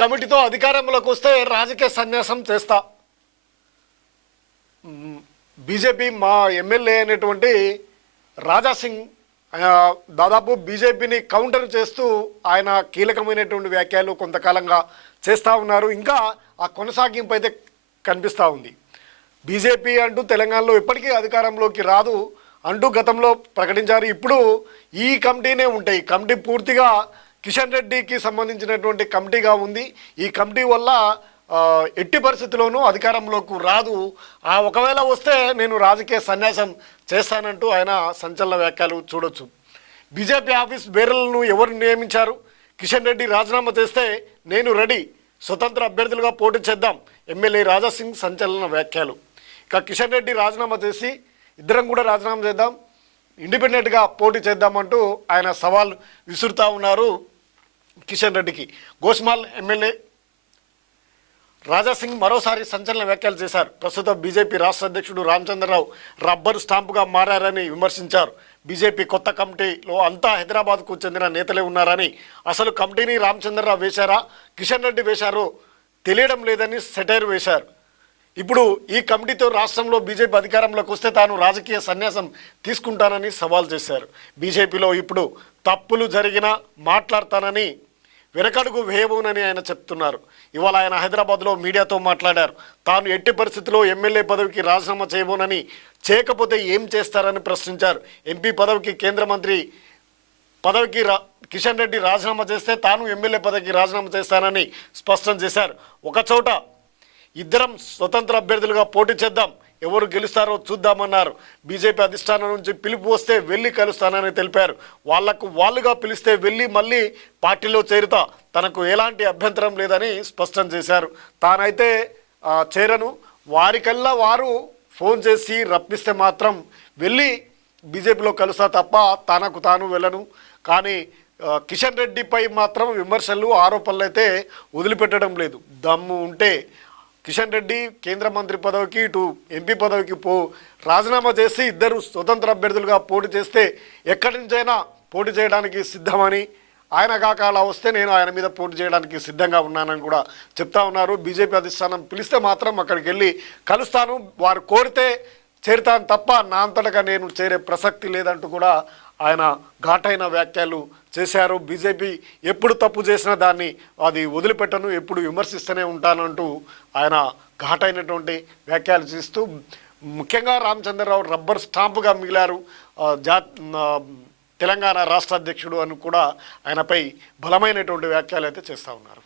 కమిటీతో అధికారంలోకి వస్తే రాజకీయ సన్యాసం చేస్తా. బీజేపీ మా ఎమ్మెల్యే అయినటువంటి రాజాసింగ్ దాదాపు బీజేపీని కౌంటర్ చేస్తూ ఆయన కీలకమైనటువంటి వ్యాఖ్యలు కొంతకాలంగా చేస్తూ ఉన్నారు. ఇంకా ఆ కొనసాగింపు అయితే కనిపిస్తూ ఉంది. బీజేపీ అంటూ తెలంగాణలో ఎప్పటికీ అధికారంలోకి రాదు అంటూ గతంలో ప్రకటించారు. ఇప్పుడు ఈ కమిటీనే ఉంటాయి. కమిటీ పూర్తిగా కిషన్ రెడ్డికి సంబంధించినటువంటి కమిటీగా ఉంది. ఈ కమిటీ వల్ల ఎట్టి పరిస్థితుల్లోనూ అధికారంలోకి రాదు. ఒకవేళ వస్తే నేను రాజకీయ సన్యాసం చేస్తానంటూ ఆయన సంచలన వ్యాఖ్యలు చూడొచ్చు. బీజేపీ ఆఫీస్ బేరర్లను ఎవరు నియమించారు? కిషన్ రెడ్డి రాజీనామా చేస్తే నేను రెడీ, స్వతంత్ర అభ్యర్థులుగా పోటీ చేద్దాం, ఎమ్మెల్యే రాజాసింగ్ సంచలన వ్యాఖ్యలు. ఇక కిషన్ రెడ్డి రాజీనామా చేసి ఇద్దరం కూడా రాజీనామా చేద్దాం, ఇండిపెండెంట్గా పోటీ చేద్దామంటూ ఆయన సవాల్ విసురుతూ ఉన్నారు కిషన్ రెడ్డికి. గోష్మాల్ ఎమ్మెల్యే రాజాసింగ్ మరోసారి సంచలన వ్యాఖ్యలు చేశారు. ప్రస్తుతం బీజేపీ రాష్ట్ర అధ్యక్షుడు రామచంద్రరావు రబ్బర్ స్టాంపుగా మారారని విమర్శించారు. బీజేపీ కొత్త కమిటీలో అంతా హైదరాబాద్కు చెందిన నేతలే ఉన్నారని, అసలు కమిటీని రామచంద్రరావు వేశారా కిషన్ రెడ్డి వేశారో తెలియడం లేదని సెటైర్ వేశారు. ఇప్పుడు ఈ కమిటీతో రాష్ట్రంలో బీజేపీ అధికారంలోకి వస్తే తాను రాజకీయ సన్యాసం తీసుకుంటానని సవాల్ చేశారు. బీజేపీలో ఇప్పుడు తప్పులు జరిగినా మాట్లాడతానని వెనకడుగు వేయబోనని ఆయన చెప్తున్నారు. ఇవాళ ఆయన హైదరాబాద్లో మీడియాతో మాట్లాడారు. తాను ఎట్టి పరిస్థితుల్లో ఎమ్మెల్యే పదవికి రాజీనామా చేయబోనని, చేయకపోతే ఏం చేస్తారని ప్రశ్నించారు. ఎంపీ పదవికి కేంద్ర మంత్రి పదవికి కిషన్ రెడ్డి రాజీనామా చేస్తే తాను ఎమ్మెల్యే పదవికి రాజీనామా చేస్తానని స్పష్టం చేశారు. ఒకచోట ఇద్దరం స్వతంత్ర అభ్యర్థులుగా పోటీ చేద్దాం, ఎవరు గెలుస్తారో చూద్దామన్నారు. బీజేపీ అధిష్టానం నుంచి పిలుపు వస్తే వెళ్ళి కలుస్తానని తెలిపారు. వాళ్ళుగా పిలిస్తే వెళ్ళి మళ్ళీ పార్టీలో చేరుతా, తనకు ఎలాంటి అభ్యంతరం లేదని స్పష్టం చేశారు. తానైతే చేరను, వారికల్లా వారు ఫోన్ చేసి రప్పిస్తే మాత్రం వెళ్ళి బీజేపీలో కలుస్తా తప్ప తనకు తాను వెళ్ళను. కానీ కిషన్ రెడ్డిపై మాత్రం విమర్శలు ఆరోపణలు అయితే వదిలిపెట్టడం లేదు. దమ్ము ఉంటే కిషన్ రెడ్డి కేంద్ర మంత్రి పదవికి ఇటు ఎంపీ పదవికి రాజీనామా చేసి ఇద్దరు స్వతంత్ర అభ్యర్థులుగా పోటీ చేస్తే ఎక్కడి నుంచైనా పోటీ చేయడానికి సిద్ధమని, ఆయన కాక అలా వస్తే నేను ఆయన మీద పోటీ చేయడానికి సిద్ధంగా ఉన్నానని కూడా చెప్తా ఉన్నారు. బీజేపీ అధిష్టానం పిలిస్తే మాత్రం అక్కడికి వెళ్ళి కలుస్తాను, వారు కోరితే చేరుతాను తప్ప నా అంతటగా నేను చేరే ప్రసక్తి లేదంటూ కూడా ఆయన ఘాటైన వ్యాఖ్యలు చేశారు. బీజేపీ ఎప్పుడు తప్పు చేసినా దాన్ని అది వదిలిపెట్టను, ఎప్పుడు విమర్శిస్తూనే ఉంటానంటూ ఆయన ఘాటైనటువంటి వ్యాఖ్యలు చేస్తూ ముఖ్యంగా రామచంద్రరావు రబ్బర్ స్టాంపుగా మిగిలారు తెలంగాణ రాష్ట్ర అధ్యక్షుడు అని కూడా ఆయనపై బలమైనటువంటి వ్యాఖ్యలు అయితే చేస్తూ ఉన్నారు.